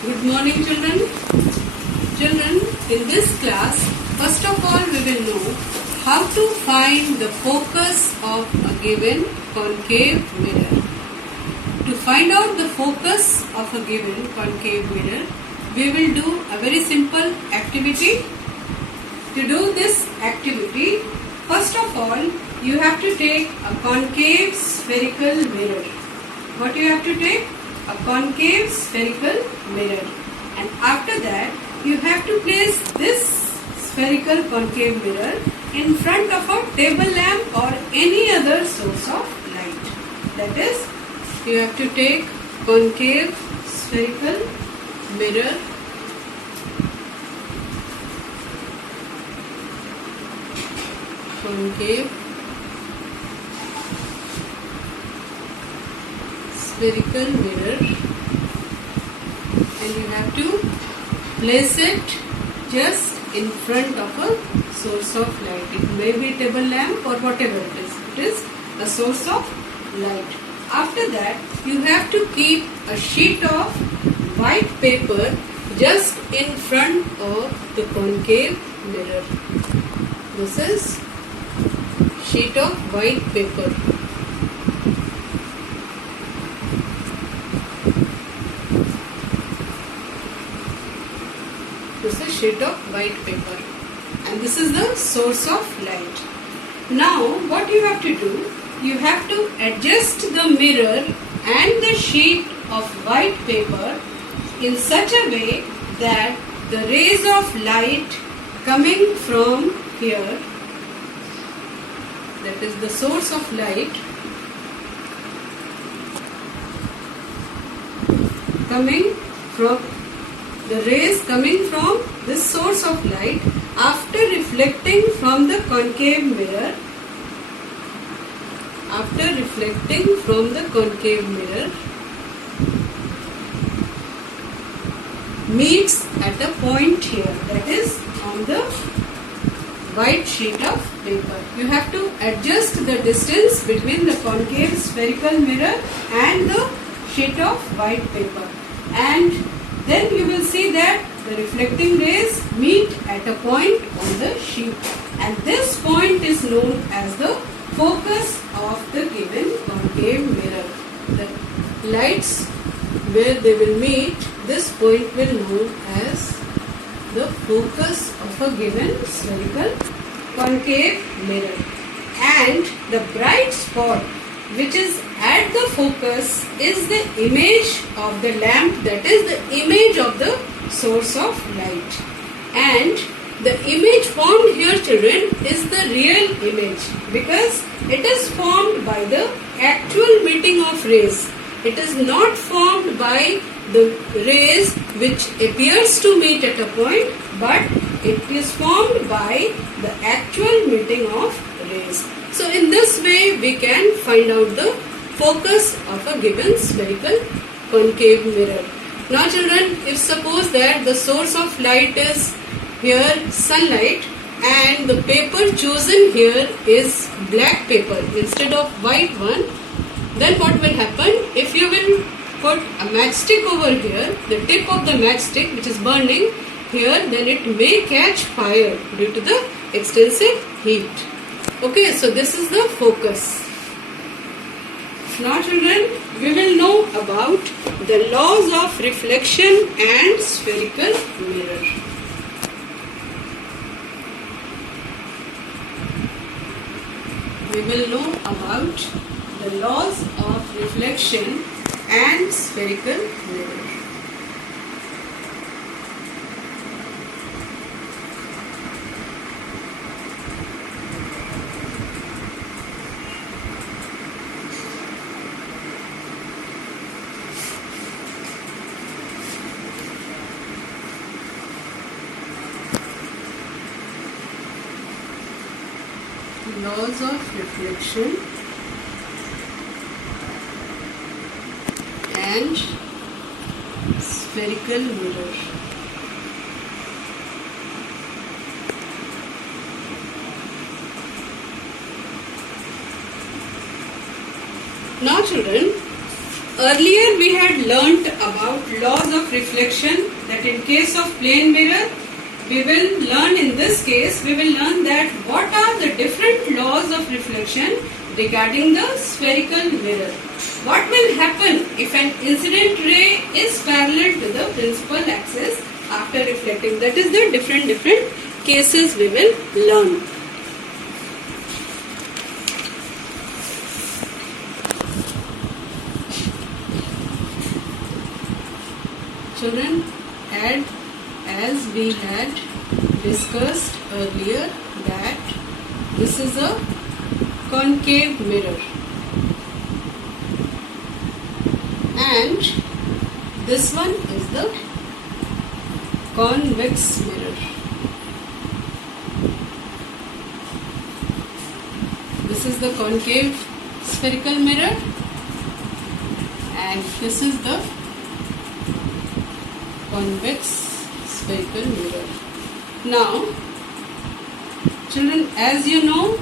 Good morning, children. Children, in this class, first of all, we will know how to find the focus of a given concave mirror. To find out the focus of a given concave mirror, we will do a very simple activity. To do this activity, first of all, you have to take a concave spherical mirror. What you have to take? A concave spherical mirror. And after that, you have to place this spherical concave mirror in front of a table lamp or any other source of light. That is, you have to take concave spherical mirror concave spherical mirror and you have to place it just in front of a source of light. It may be table lamp or whatever it is. It is a source of light. After that, you have to keep a sheet of white paper just in front of the concave mirror. This is sheet of white paper. This is sheet of white paper and this is the source of light. Now what you have to do, you have to adjust the mirror and the sheet of white paper in such a way that the rays of light coming from here, that is the source of light, coming from the rays coming from this source of light after reflecting from the concave mirror, meets at a point here, that is on the white sheet of paper. You have to adjust the distance between the concave spherical mirror and the sheet of white paper, and then you will see that the reflecting rays meet at a point on the sheet, and this point is known as the focus of the given concave mirror. The lights where they will meet, this point will be known as the focus of a given spherical concave mirror, and the bright spot which is at the focus is the image of the lamp, that is the image of the source of light. And the image formed here, children, is the real image because it is formed by the actual meeting of rays. It is not formed by the rays which appears to meet at a point, but it is formed by the actual meeting of rays. So in this way we can find out the focus of a given spherical concave mirror. Now children, if suppose that the source of light is here sunlight and the paper chosen here is black paper instead of white one, then what will happen? If you will put a matchstick over here, the tip of the matchstick which is burning here, then it may catch fire due to the extensive heat. Okay, so this is the focus. Now children, we will know about the laws of reflection and spherical mirror. We will know about the laws of reflection and spherical mirror. Laws of reflection and spherical mirror. Now children, earlier we had learnt about laws of reflection, that in case of plane mirror, we will learn in this case, we will learn that what are the different laws of reflection regarding the spherical mirror. What will happen if an incident ray is parallel to the principal axis after reflecting? That is the different cases we will learn. Children, as we had discussed earlier, that this is a concave mirror and this one is the convex mirror. This is the concave spherical mirror and this is the convex spherical mirror. Now, children, as you know,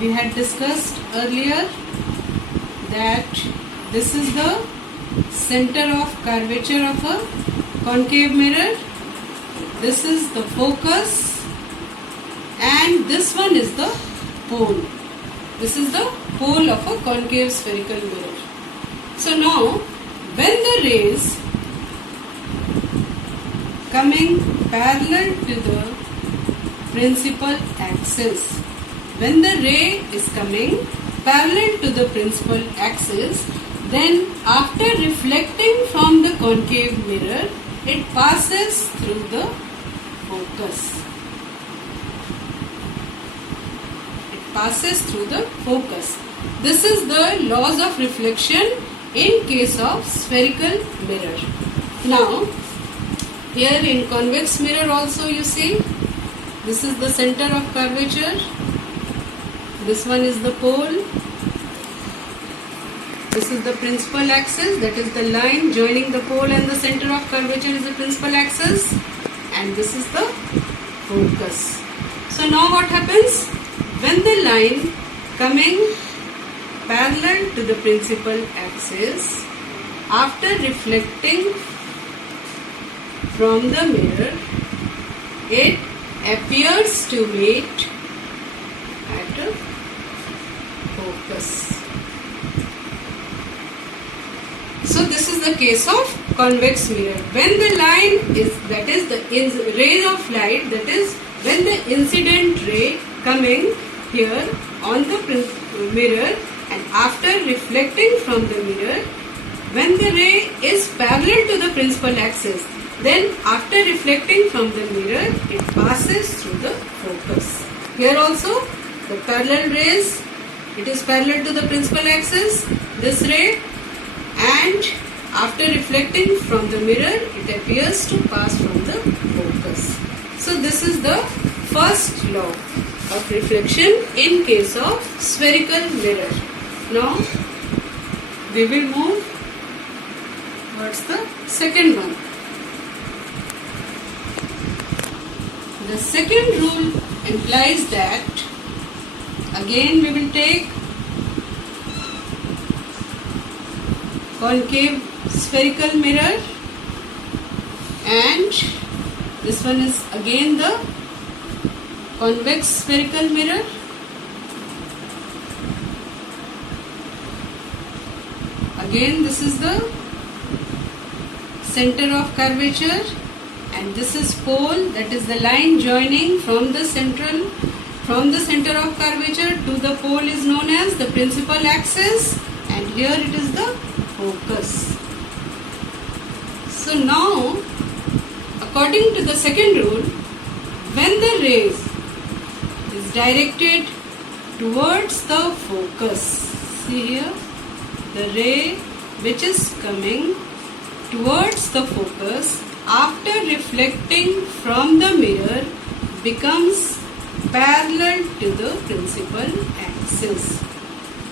we had discussed earlier that this is the center of curvature of a concave mirror. This is the focus and this one is the pole. This is the pole of a concave spherical mirror. So now, when the rays coming parallel to the principal axis, when the ray is coming parallel to the principal axis, then after reflecting from the concave mirror, it passes through the focus. It passes through the focus. This is the laws of reflection in case of spherical mirror. Now, here in convex mirror also you see, this is the center of curvature, this one is the pole, this is the principal axis, that is the line joining the pole and the center of curvature is the principal axis, and this is the focus. So now what happens? When the line coming parallel to the principal axis, after reflecting from the mirror, it appears to meet at a focus. So this is the case of convex mirror. When the line is, that is the ray of light, that is when the incident ray coming here on the mirror, and after reflecting from the mirror, when the ray is parallel to the principal axis, then after reflecting from the mirror, it passes through the focus. Here also, the parallel rays, it is parallel to the principal axis, this ray, and after reflecting from the mirror, it appears to pass from the focus. So this is the first law of reflection in case of spherical mirror. Now, we will move towards the second one. The second rule implies that, again we will take concave spherical mirror and this one is again the convex spherical mirror. Again this is the center of curvature and this is pole, that is the line joining from the center of curvature to the pole is known as the principal axis, and here it is the focus. So now, according to the second rule, when the rays is directed towards the focus, see here, the ray which is coming towards the focus after reflecting from the mirror becomes parallel to the principal axis.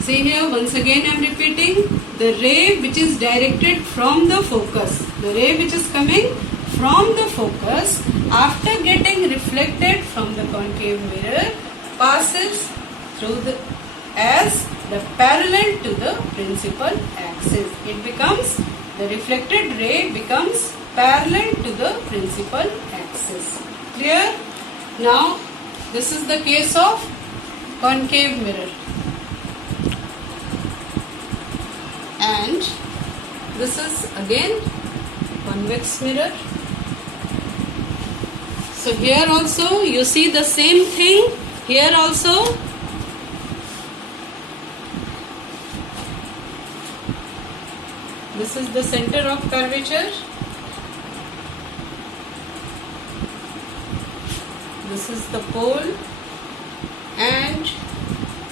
See here, once again I am repeating, the ray which is directed from the focus, the ray which is coming from the focus after getting reflected from the concave mirror passes through as the parallel to the principal axis. It becomes, the reflected ray becomes parallel to the principal axis. Clear? Now this is the case of concave mirror, and this is again convex mirror. So here also you see the same thing. Here also this is the center of curvature. This is the pole, and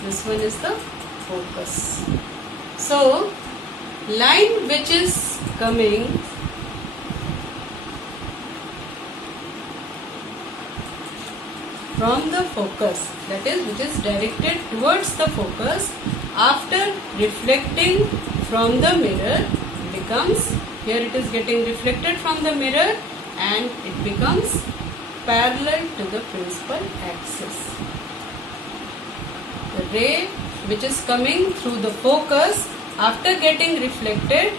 this one is the focus. So line which is coming from the focus, that is, which is directed towards the focus, after reflecting from the mirror becomes, here it is getting reflected from the mirror and it becomes parallel to the principal axis. The ray which is coming through the focus, after getting reflected,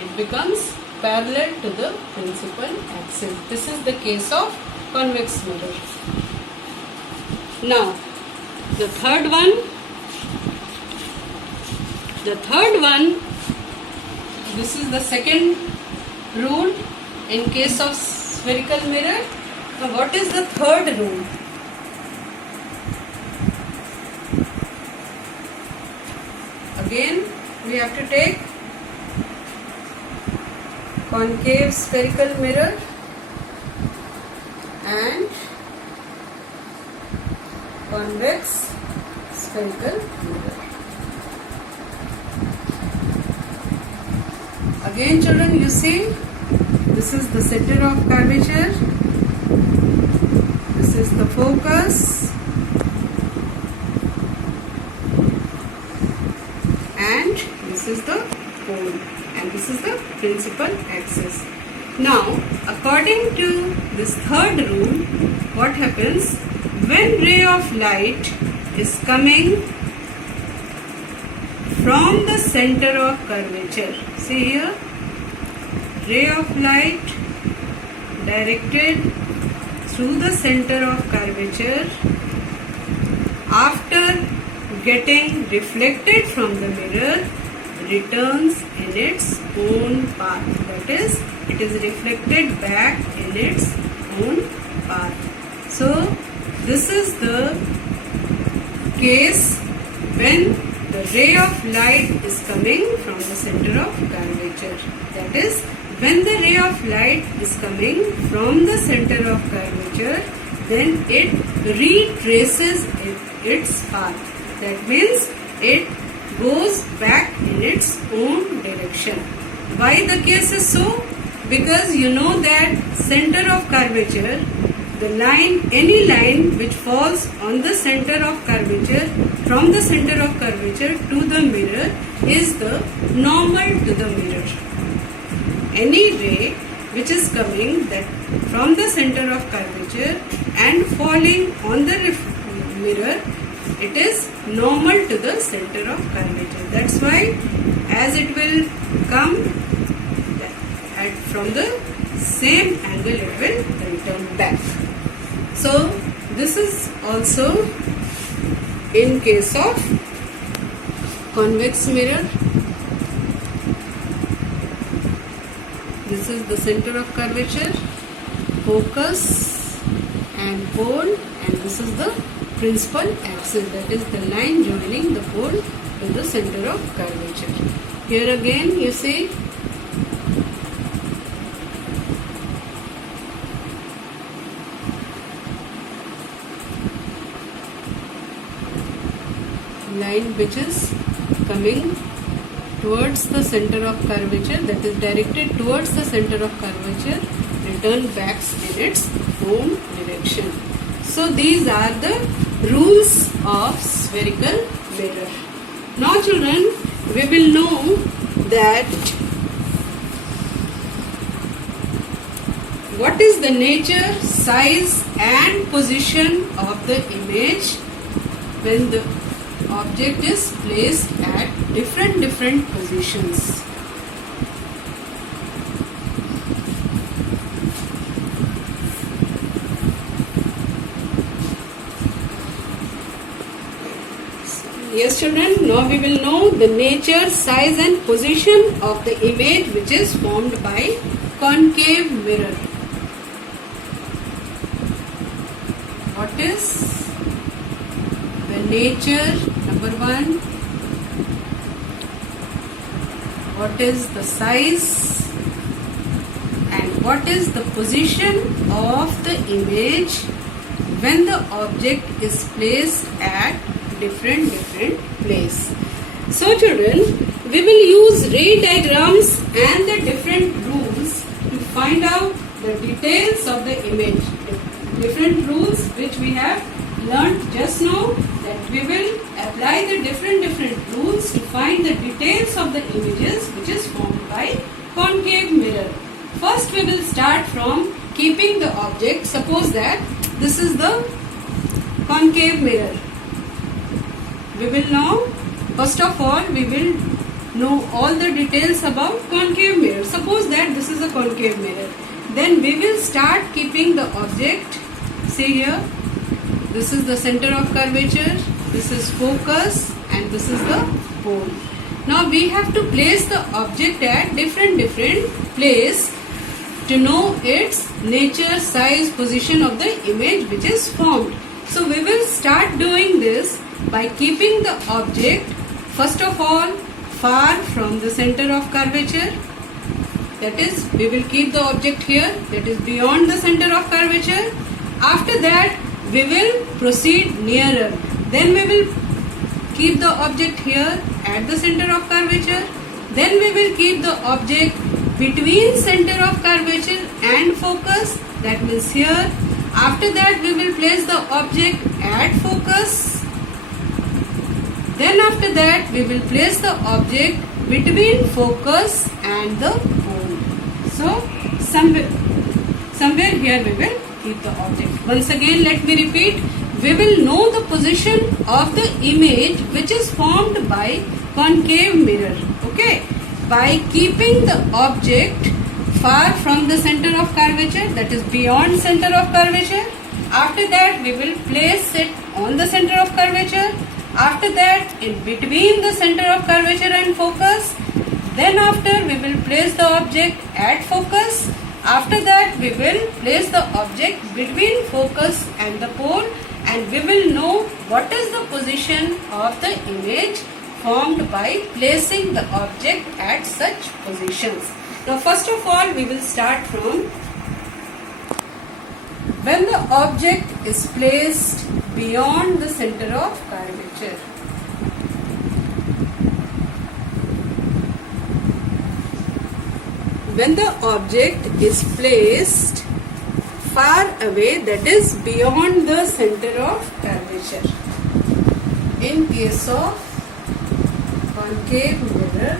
it becomes parallel to the principal axis. This is the case of convex mirror. Now the third one, this is the second rule in case of spherical mirror. Now what is the third rule? Again we have to take concave spherical mirror and convex spherical mirror. Again children, you see, this is the center of curvature, this is the focus, and this is the pole, and this is the principal axis. Now according to this third rule, what happens when ray of light is coming from the center of curvature? See here, ray of light directed through the center of curvature, after getting reflected from the mirror, returns in its own path. That is, it is reflected back in its own path. So this is the case when the ray of light is coming from the center of curvature. That is, when the ray of light is coming from the center of curvature, then it retraces its path. That means it goes back in its own direction. Why the case is so? Because you know that center of curvature, the line, any line which falls on the center of curvature, from the center of curvature to the mirror, is the normal to the mirror. Any ray which is coming that from the center of curvature and falling on the mirror, it is normal to the center of curvature. That's why as it will come from the same angle, it will return back. So this is also in case of convex mirror. This is the center of curvature, focus and pole, and this is the principal axis, that is the line joining the pole to the center of curvature. Here again you see line which is coming towards the center of curvature, that is directed towards the center of curvature, return back in its own direction. So these are the rules of spherical mirror. Now children, we will know that what is the nature, size and position of the image when the object is placed at different positions. Yes children, now we will know the nature, size and position of the image which is formed by concave mirror. What is the nature? Number one. What is the size? And what is the position of the image when the object is placed at different place? So children, we will use ray diagrams and the different rules to find out the details of the image. Different rules which we have learnt just now, that we will apply the different rules to find the details of the images which is formed by concave mirror. First we will start from keeping the object. Suppose that this is the concave mirror. We will now, first of all, we will know all the details about concave mirror. Suppose that this is a concave mirror. Then we will start keeping the object. See here, this is the center of curvature, this is focus and this is the pole. Now we have to place the object at different place to know its nature, size, position of the image which is formed. So we will start doing this by keeping the object first of all far from the center of curvature. That is, we will keep the object here, that is beyond the center of curvature. After that we will proceed nearer. Then we will keep the object here at the center of curvature. Then we will keep the object between center of curvature and focus, that means here. After that we will place the object at focus. Then after that we will place the object between focus and the pole. So somewhere here we will keep the object. Once again let me repeat. We will know the position of the image which is formed by concave mirror. Okay. By keeping the object far from the center of curvature, that is beyond center of curvature. After that we will place it on the center of curvature. After that in between the center of curvature and focus. Then after we will place the object at focus. After that we will place the object between focus and the pole, and we will know what is the position of the image formed by placing the object at such positions. Now first of all we will start from when the object is placed beyond the center of curvature. When the object is placed far away, that is beyond the center of curvature. In case of concave mirror,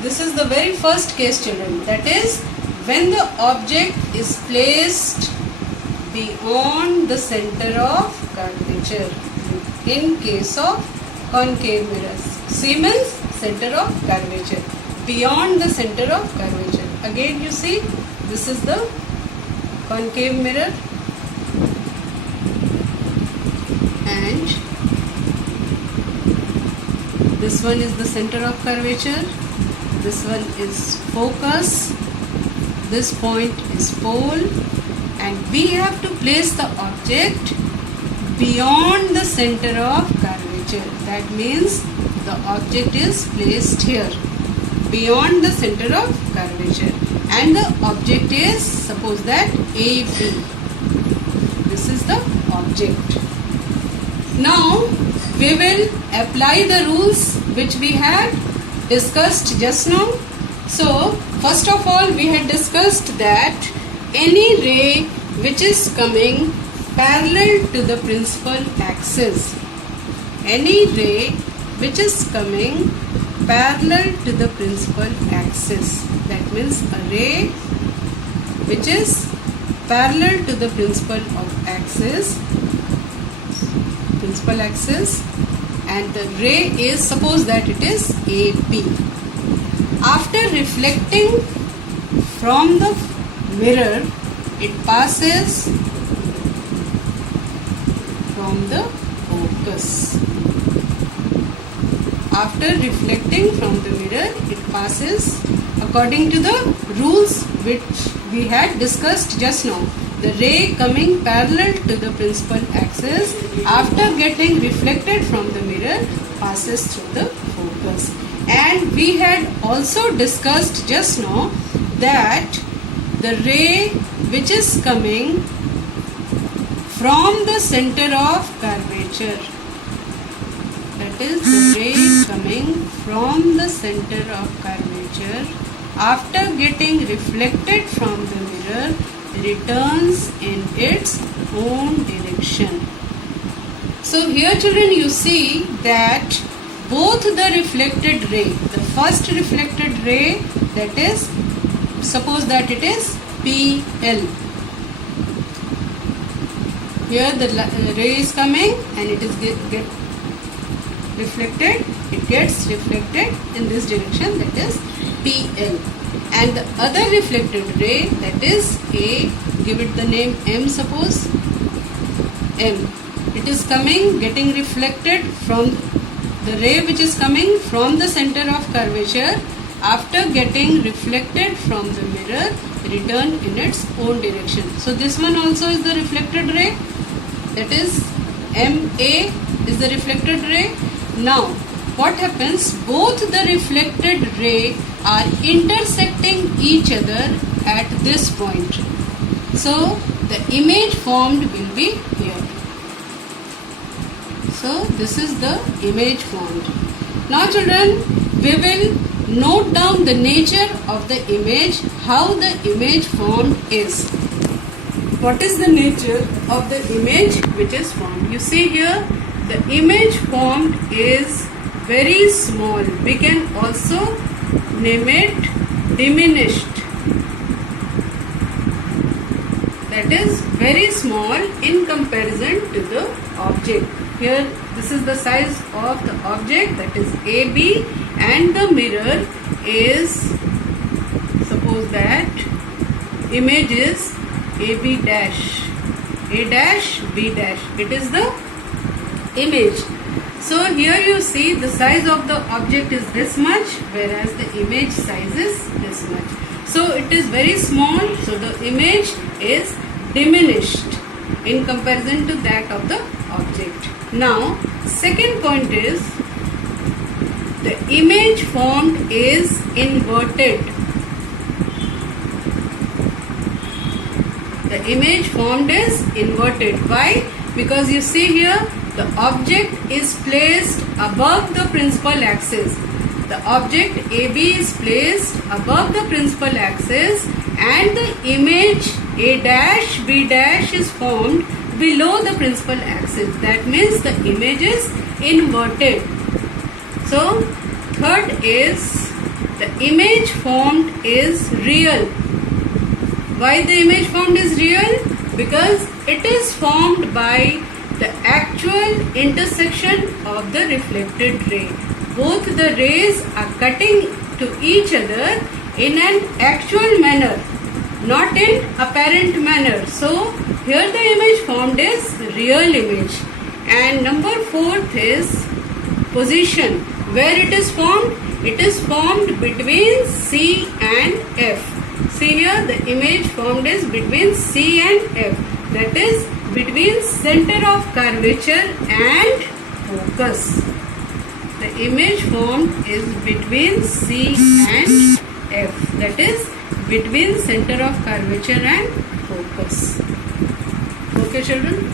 this is the very first case children, that is when the object is placed beyond the center of curvature. In case of concave mirrors, C means center of curvature, beyond the center of curvature. Again you see, this is the concave mirror and this one is the center of curvature, this one is focus, this point is pole, and we have to place the object beyond the center of curvature. That means the object is placed here beyond the center of curvature, and the object is, suppose that AB. This is the object. Now we will apply the rules which we had discussed just now. So first of all we had discussed that any ray which is coming parallel to the principal axis, any ray which is coming parallel to the principal axis, that means a ray which is parallel to the principal axis, and the ray is, suppose that it is AB. After reflecting from the mirror, it passes from the focus. After reflecting from the mirror, it passes according to the rules which we had discussed just now. The ray coming parallel to the principal axis, after getting reflected from the mirror, passes through the focus. And we had also discussed just now that the ray which is coming from the center of curvature, that is the ray coming from the center of curvature, after getting reflected from the mirror, returns in its own direction. So here children, you see that both the reflected ray, the first reflected ray, that is, suppose that it is PL. Here the ray is coming and it is get reflected, it gets reflected in this direction, that is PL. And the other reflected ray, that is A, give it the name M, suppose M. It is coming, getting reflected from the ray which is coming from the center of curvature, after getting reflected from the mirror, return in its own direction. So this one also is the reflected ray, that is MA is the reflected ray. Now what happens, both the reflected ray are intersecting each other at this point. So the image formed will be here. So this is the image formed. Now children, we will note down the nature of the image, how the image formed is. What is the nature of the image which is formed? You see here, the image formed is very small. We can also name it diminished. That is very small in comparison to the object. Here this is the size of the object, that is AB, and the mirror is, suppose that image is AB dash, A dash, B dash. It is the image. So here you see the size of the object is this much, whereas the image size is this much. So it is very small, so the image is diminished in comparison to that of the object. Now second point is, the image formed is inverted. The image formed is inverted. Why? Because you see here, the object is placed above the principal axis. The object AB is placed above the principal axis, and the image A dash, B dash is formed below the principal axis. That means the image is inverted. So third is, the image formed is real. Why the image formed is real? Because it is formed by the actual intersection of the reflected ray. Both the rays are cutting to each other in an actual manner, not in apparent manner. So here the image formed is real image. And number fourth is position. Where it is formed? It is formed between C and F. See here, the image formed is between C and F. That is between center of curvature and focus. The image formed is between C and F. That is between center of curvature and focus. Okay children?